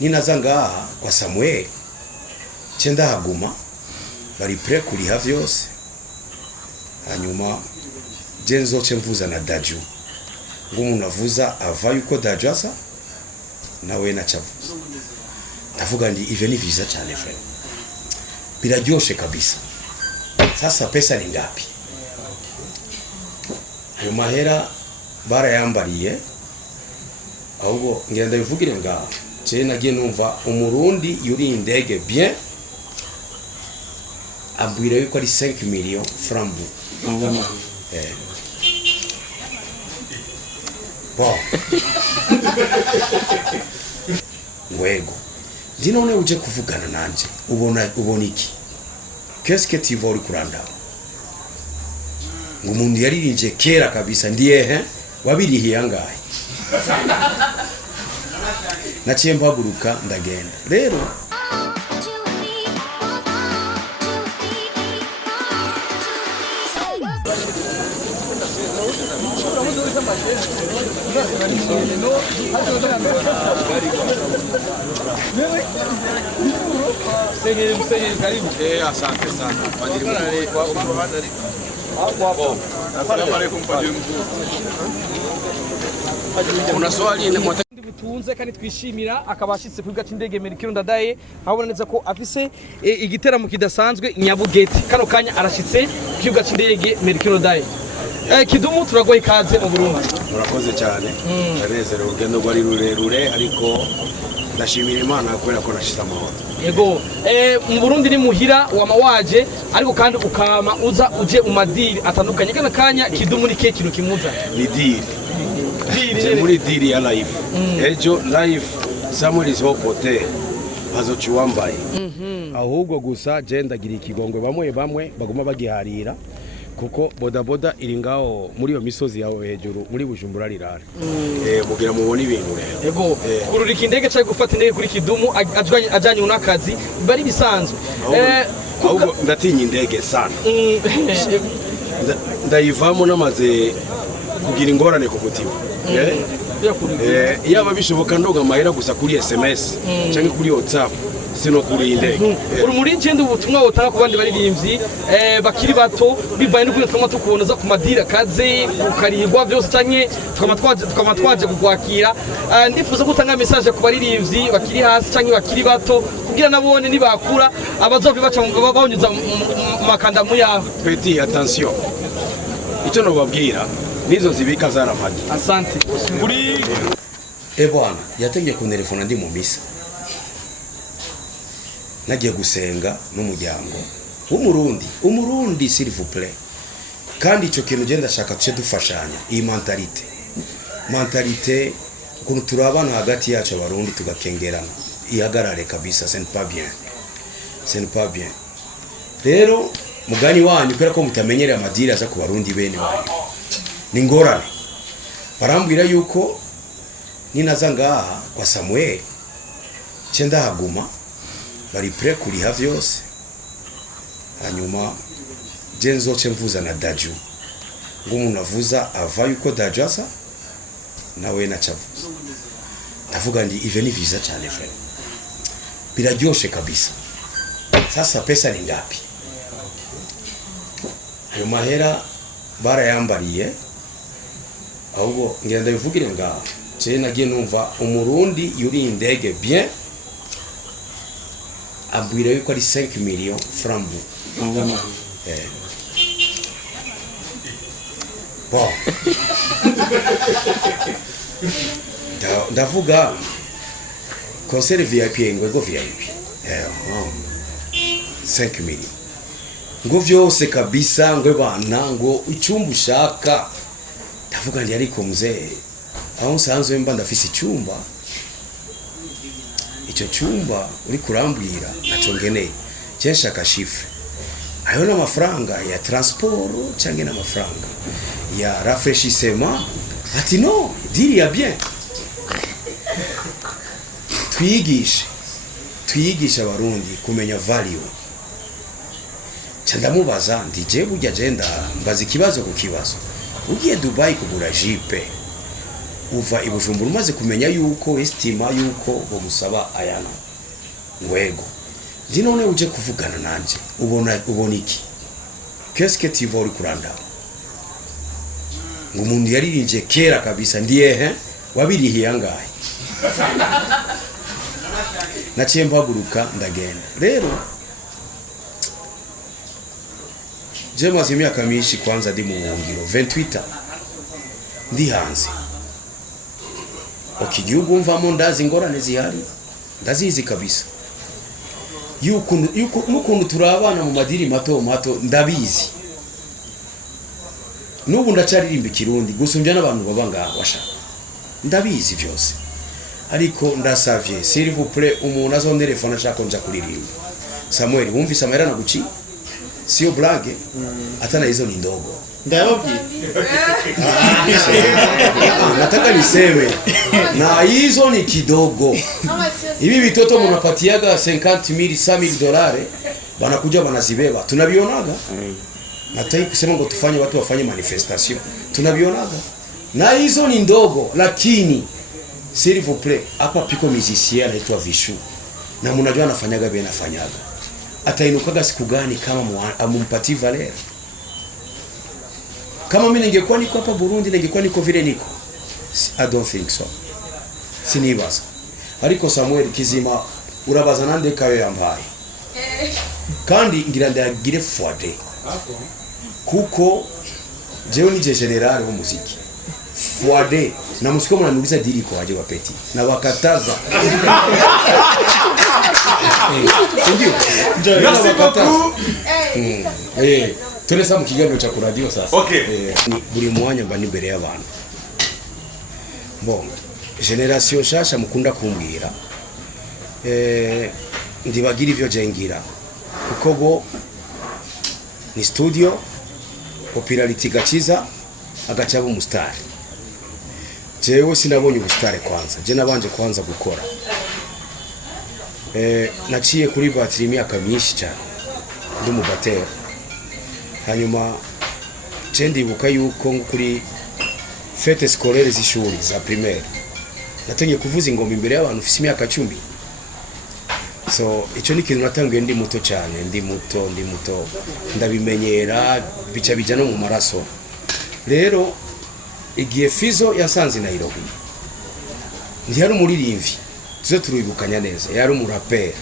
ninaza ngaha kwa Samuel cenda haguma bari pre kuriha vyose, hanyuma je nzoce mvuza na Daju ngo umuntu avuza ava yuko Daju asa nawe nacavuza. Ndavuga ndi even visa cyane friend, biraryoshe kabisa. Sasa pesa ni ngapi? Ayo mahera barayambariye, ahubwo ngira ndabivugire ngaha. Je nagiye numva umurundi yuri indege bien abwira yuko ari 5 millions francs. Bon. Wego. None uje kuvugana nanje. Ubona iki? Qu'est-ce que tu veux kuranda? Ngo umuntu yaririnje kera kabisa ndiye wabirihiye angahe? Naciye mpaguruka ndagenda. Rero karibu. Asante sana. Una swali butunze kandi twishimira akabashitse kuri gace indege Melchior Ndadaye, habona neza ko afise igiteramo kidasanzwe Nyabugeti. Kano kanya arashitse kuri gace indege Melchior Ndadaye. Kidumu turagoye ikaze mu Burundi. Murakoze cyane. Arezere urugendo rwari rurerure ariko ndashimira Imana kubera ko nashitse amahoro. Yego, mu Burundi ni muhira wamawaje ariko kandi ukama uza uje umadiri atandukanye. Kana kanya Kidumu ni kihe kintu kimuza? Ni diri. Muri diri ya live. Ejo live Samuel is hopote azochuambaye. Ahubwo gusa je ndagira ikigongwe bamwe baguma bagiharira kuko bodaboda iri ngaho muri iyo misozi yawe hejuru muri Bujumbura rirara. Mugira mubona ibintu rero. Yego, kururika indege cyangwa gufata indege kuri Kidumu ajanye n'akazi bari bisanzwe. Ahubwo ndatinya indege sana. Ndayivamo namaze kugira ingorane ku mutima. Yaba bishoboka ndoga mahera gusa kuri SMS cyangwa kuri WhatsApp sino kuri indege. Uri muri ngende ubutumwa butanga ku bandi baririmbyi bakiri bato bivaye no kwitwa tukuboneza ku madira kaze ukarihirwa byose cyanye tukama twaje kugwakira. Ndifuza gutanga message ku baririmbyi bakiri hasi cyangwa bakiri bato kugira nabone nibakura abazovi baca babonyuza makanda mu yaho. Petit attention. Icyo no babwira nizo zibika zaramadi. Asante. Kuri bwana yategeye ku telefone ndi mu misa. Nagiye gusenga n'umuryango umurundi s'il vous plaît, kandi icyo kintu genda shaka tuce dufashanya iyi mentalite ukuntu turabana hagati yacu abarundi tugakengerana ihagarare kabisa. Ce n'est pas bien. Rero mugani wanyu kubera ko mutamenyereye amadiri aza ku barundi bene wanyu ni ngorane. Barambwira yuko ninaza ngaha kwa Samuel cenda haguma bari pre kuriha vyose, hanyuma je nzoce mvuza na Daju ngo umuntu avuza ava yuko Daju asa nawe nacavuza. Ndavuga ndi even visa cyane friend, biraryoshe kabisa. Sasa pesa ni ngapi? Ayo mahera barayambariye, ahubwo ngira ndabivugire ngaha. Je nagiye numva umurundi yuri indege bien abwira yuko ari 5 millions francs. Bon. Ndavuga concert VIP ngo VIP. 5 millions. Ngo vyose kabisa ngo bana ngo icyumba ushaka. Ndavuga ndi ariko mzee aho nsanzwe mba ndafise icyumba. Icyo cyumba uri kurambwira naco ngeneye cyeshaka chiffre. Ayo n'amafaranga ya transport cyangwa n'amafaranga ya rafraîchissement. Ati no, diri ya bien. Twiyigisha abarundi kumenya value. Chandamubaza ndije bujya agenda mbaza ikibazo ku kibazo. Ugiye Dubai kugura jipe uva i Bujumbura umaze kumenya yuko estima yuko bagusaba ayana ngwego ndi none uje kuvugana nanje ubona iki qu'est-ce que tu veux kuranda ngo umuntu yaririnje kera kabisa ndiye wabirihiye angahe naciye mpaguruka ndagenda rero je maze imyaka myinshi kwanza ndi mu buhungiro 28 ndi hanze igihugu mvamo ndazi ingorane zihari ndazizi kabisa n'ukuntu turabana mu madiri mato mato ndabizi n'ubu ndacyaririmba ikirundi gusumbya n'abantu baba ngaho bashaka ndabizi byose ariko ndasavye s'il vous plaît umuntu azon telefone ashaka nja kuririmba Samuel wumvise amahera naguci sio blague hata na hizo ni ndogo ndababwiye nataka niseme na hizo ni kidogo hivi vitoto mnapatiaga 50,000 $100,000 banakuja banazibeba tunabionaga nataka kusema ngo tufanye watu wafanye manifestation tunabionaga na hizo ni ndogo lakini s'il vous plaît hapa piko musicien anaitwa Vishu na mnajua anafanyaga bien afanyaga atainukaga siku gani kama amumpatie valeur kama mimi ningekuwa niko hapa Burundi ningekuwa niko vile niko I don't think so sinibaza ariko Samuel Kizima urabaza nande kayo yambaye kandi ngira ndagire fwade kuko jewe ni general wa muziki fwade na musiko mnaniuliza dili kwa waje wapeti na wakataza ndio merci beaucoup tulesa mu kiganiro cha kuradio sasa ni buri mwanya mba nimbere y'abantu bon generation shasha mukunda kumbwira ndibagira ivyo jengira kuko bo ni studio popularity gachiza agacaba umustari jewe sinabonye ubustari kwanza je nabanje kwanza gukora naciye kuri battery imyaka myinshi cyane ndi mu batero hanyuma ndibuka yuko kuri fete scolaire z'ishuri za primaire natangiye kuvuza ingoma imbere y'abantu ufite imyaka 10 so icyo ni kintu natangiye ndi muto cyane ndi muto ndabimenyera bica bijana mu maraso rero igihe Fizo yasanze Nairobi ndi yari umuririmbyi tuze turibukanya neza yari umuraperi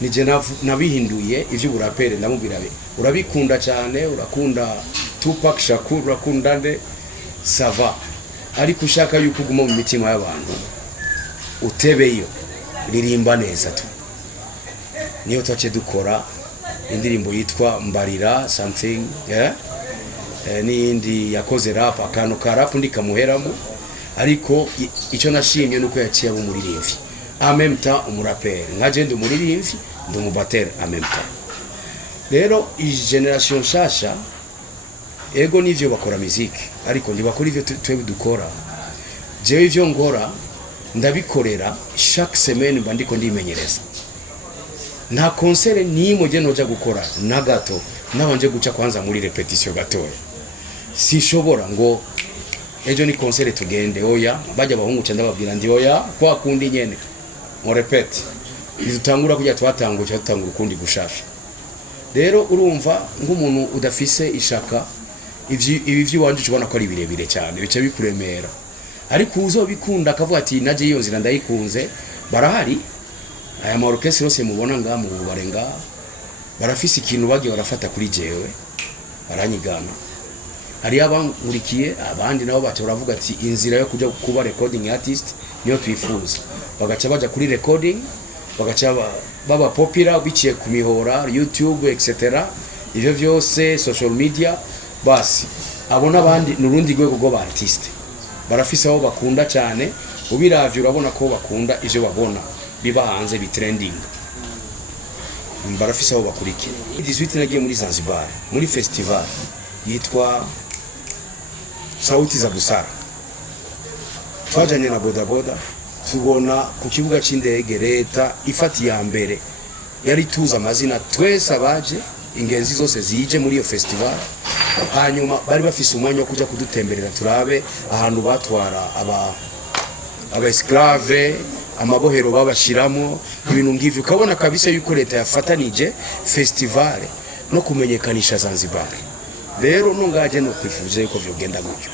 nije nabihinduye ivyo buraperi ndamubwira be urabikunda cyane urakunda Tupac Shakur urakunda nde sava ariko ushaka yuko uguma mu mitima y'abantu utebeyo ririmba neza tu niyo twace dukora indirimbo yitwa Mbarira something n'indi yakoze rap akantu ka rap ndikamuheramo ariko icyo nashimye nuko yaciye abo muririmbyi en même temps umuraperi nkaje ndi umuririmbyi ndi umubateri en même temps rero iyi generation shasha ego nivyo bakora muziki ariko ndibakora ivyo twebwe dukora jewe ivyo ngora ndabikorera chaque semaine bandiko ndimenyereza nta concert nimwe je noja gukora na gato nabanje guca kwanza muri repetition gatoya sishobora ngo ejo ni concert tugende oya bajya bahungu cyenda babwira ndi oya kwa kundi nyene ngo repete nizutangura kujya twatangura ukundi gushasha rero urumva nk'umuntu udafise ishaka ibi vy'iwanje ubona ko ari birebire cyane bice bikuremera ariko uzobikunda akavuga ati naje iyo nzira ndayikunze barahari aya ma orchestre yose mubona nga mu barenga barafise ikintu bagiye barafata kuri jewe baranyigana hari abankurikiye abandi nabo baravuga ati inzira yo kuja kuba recording artist niyo twifuza bagaca baja kuri recording bagaca baba popular biciye ku mihora YouTube etc ivyo vyose social media basi abona abandi nurundi rwego rwo ba artiste barafise aho bakunda cyane ubiravye urabona ko bakunda ivyo babona biba hanze bitrending barafise aho bakurikira 18 nagiye muri Zanzibar muri festival yitwa Sauti za Busara twajanye na bodaboda tubona ku kibuga c'indege leta ifati ya mbere yari tuza amazina twese abaje ingenzi zose zije muri iyo festival hanyuma bari bafise umwanya wo kuja kudutemberera turabe ahantu batwara aba esclave amabohero babashiramo ibintu ngivyo, ukabona kabisa yuko leta yafatanije festival no kumenyekanisha Zanzibar. Rero nungaje no kwifuza yuko vyogenda gutyo.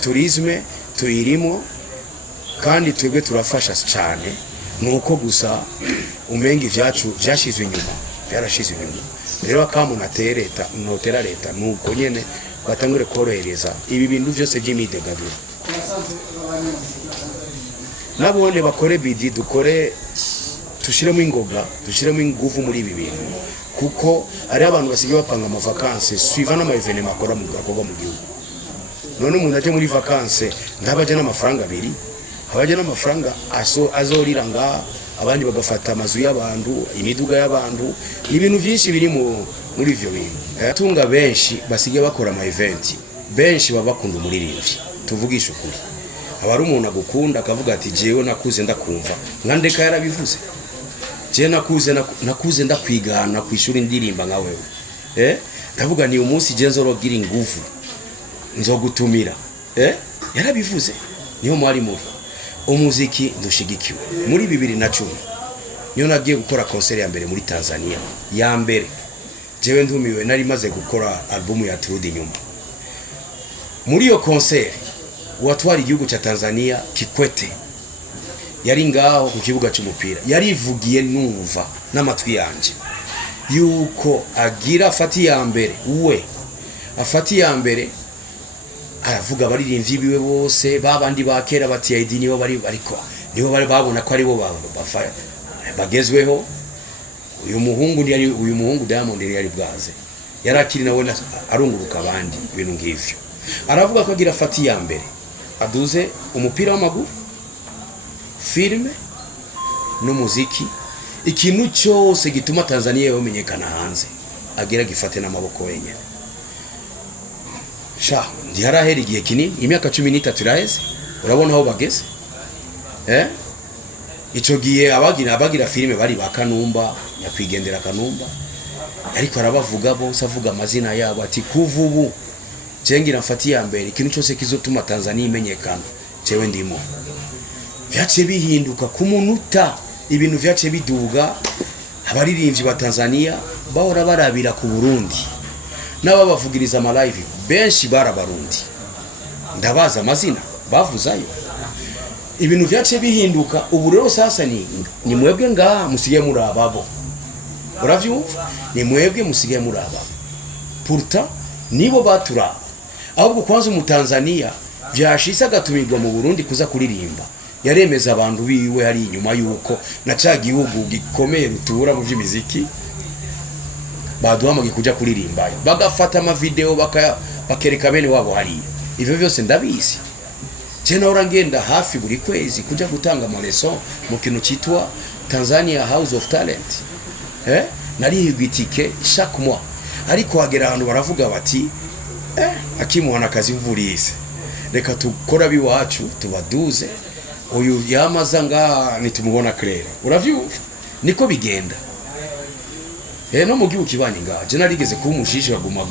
Tourisme tuyirimo kandi twebwe turafasha cyane, nuko gusa umenga ivyacu vyashizwe inyuma, byarashizwe inyuma. Rero akamu notera leta nuko nyene batangure korohereza ibi bintu byose by'imyidagaduro. Nabone bakore bidi dukore tushiremo ingoga, tushiremo ingufu muri ibi bintu, kuko ari abantu basigaye bapanga ama vacances suivant ama evenement akora mu gihugu. None umuntu aje muri vacances ndabaje n'amafaranga abiri, abaje n'amafaranga azorira nga abandi bagafata amazu y'abantu, imiduga y'abantu, n'ibintu byinshi biri muri ivyo bintu. Atunga benshi basigaye bakora ama event, benshi babakunda umuririmbyi, tuvugisha ukuri. Abari umuntu agukunda akavuga ati jewe nakuze ndakumva, nkandeka yarabivuze. Je nakuze ndakwigana kwishura indirimba nka wewe. Ndavuga ni umunsi je nzorogira ingufu nzogutumira. Yarabivuze. Niyo mwari muri umuziki ndushigikiwe. Muri 2010 niyo nagiye gukora concert ya mbere muri Tanzania, ya mbere. Jewe ndumiwe nari maze gukora album ya Turudi Nyuma. Muri iyo concert watwara igihugu cha Tanzania Kikwete yari ngaho ku kibuga cy'umupira, yarivugiye numva n'amatwi yanje yuko agira afati ya mbere, afati ya mbere aravuga abaririmbyi biwe bose babandi bakera bati ID nibo bari babona ko ari bo bagezweho. Uyu muhungu Diamond yari bwaze, yarakiri nawe arunguruka abandi ibintu ngivyo. Aravuga ko agira afati ya mbere, aduze umupira w'amaguru, filme n'umuziki, ikintu cyose gituma Tanzania yomenyekana hanze agira gifate n'amaboko wenyine. Ndi harahera igihe kinini, imyaka 13 iraheze, urabona aho bageze. Ico gihe abagira filme bari bakanumba, nyakwigendera Kanumba, ariko arabavuga bose avuga amazina yabo ati kuva ubu cengira mfati ya mbere, ikintu cyose kizotuma Tanzania imenyekana cewe ndimo. Vyace bihinduka ku munota, ibintu vyace biduga, abaririmbyi ba Tanzania bahora barabira ku Burundi n'ababavugiriza ama live benshi barabarundi, ndabaza amazina bavuzayo. Ibintu vyace bihinduka, ubu rero sasa ni mwebwe nga musige muri ababo, uravyumva? Ni mwebwe musige muri ababo, pourtant nibo batura. Ahubwo kwanza mu Tanzania vyashisa agatumirwa mu Burundi kuza kuririmba, yaremeza abantu biwe hari inyuma yuko na ca gihugu gikomeye rutura mu vy'imiziki baduhamage kuja kuririmba, bagafata ama video bakereka bene wabo hariya. Ivyo byose ndabizi. Je naora ngenda hafi buri kwezi kuja gutanga ama leçon mu kintu cyitwa Tanzania House of Talent. Narihigwa itike chaque mois, ariko hagera ahantu baravuga bati akimuhana akazi mvurize, reka tukora biwacu tubaduze, uyu yamaza nga nitumubona claire. Uravyumva? Niko bigenda. No mu gihugu kibanye nga je narigeze kuba umushishi wa guma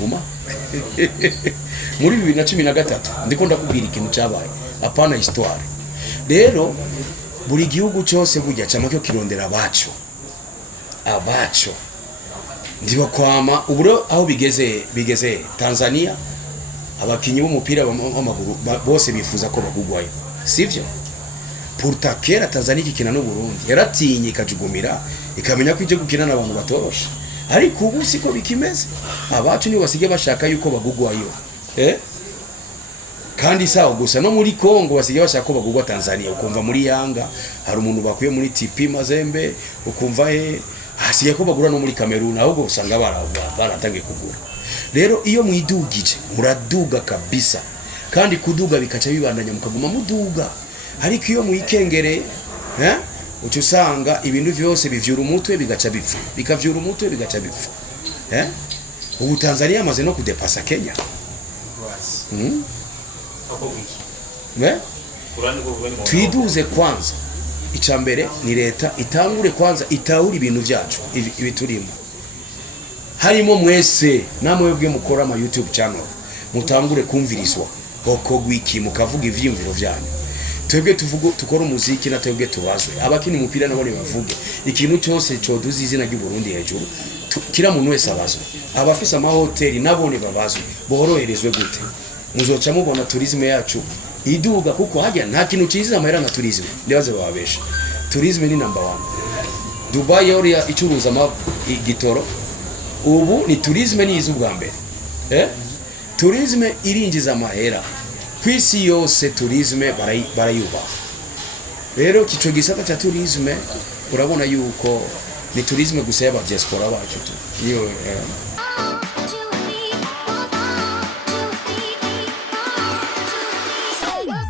muri 2013 ndiko ndakubwira ikintu cyabaye, apana histoire. Rero buri gihugu cyose burya cyamako kirondera abaco ndibakwama. Uburo aho bigeze Tanzania, abakinyi b'umupira w'amaguru bose bifuza ko bagugwayo, sivyo? Pourtant kera Tanzania ikina no Burundi yaratinye ikajugumira, ikamenya ko ije gukina n'abantu batorosha, ariko ubu siko bikimeze. Abacu ni basige bashaka yuko bagugwayo. Kandi sawa gusa no muri Kongo basige bashaka ko bagugwa Tanzania. Ukumva muri Yanga hari umuntu bakuye muri TP Mazembe, ukumva hasiye ko bagura no muri Cameroon, ahubwo usanga baratangiye kugura. Rero iyo mwidugije muraduga kabisa, kandi kuduga bikaca bibandanya mukaguma muduga. Ariko iyo mwikengere ucu usanga ibintu byose bivyura umutwe bigaca bipfa, bikavyura umutwe bigaca bipfa. Ubu Tanzania amaze no kudepasa Kenya. Twiduze kwanza, icambere ni leta itangure kwanza itahura ibintu byacu ibi turimo. harimo mwese namwe bwe mukora ama YouTube channel mutangure kumvirizwa boko gwiki mukavuga ivyimviro vyanyu twebwe tukora umuziki na twebwe tubazwe abakini umupira nabo bavuge ikintu cyose cyo duzi izina ry'u Burundi hejuru kira muntu wese abazwe abafise ama hoteli nabone babazwe boroherezwe gute muzoca mubona tourisme yacu iduga kuko hajya nta kintu ciza amahera na tourisme ndabaze bababesha tourisme ni number 1 Dubai yori icuruza igitoro ubu ni tourisme ni izubwa mbere tourisme irinjiza amahera kwisi yose tourisme barayubaha rero kico gisata cha tourisme urabona yuko ni tourisme gusa y'aba diaspora bacu tu iyo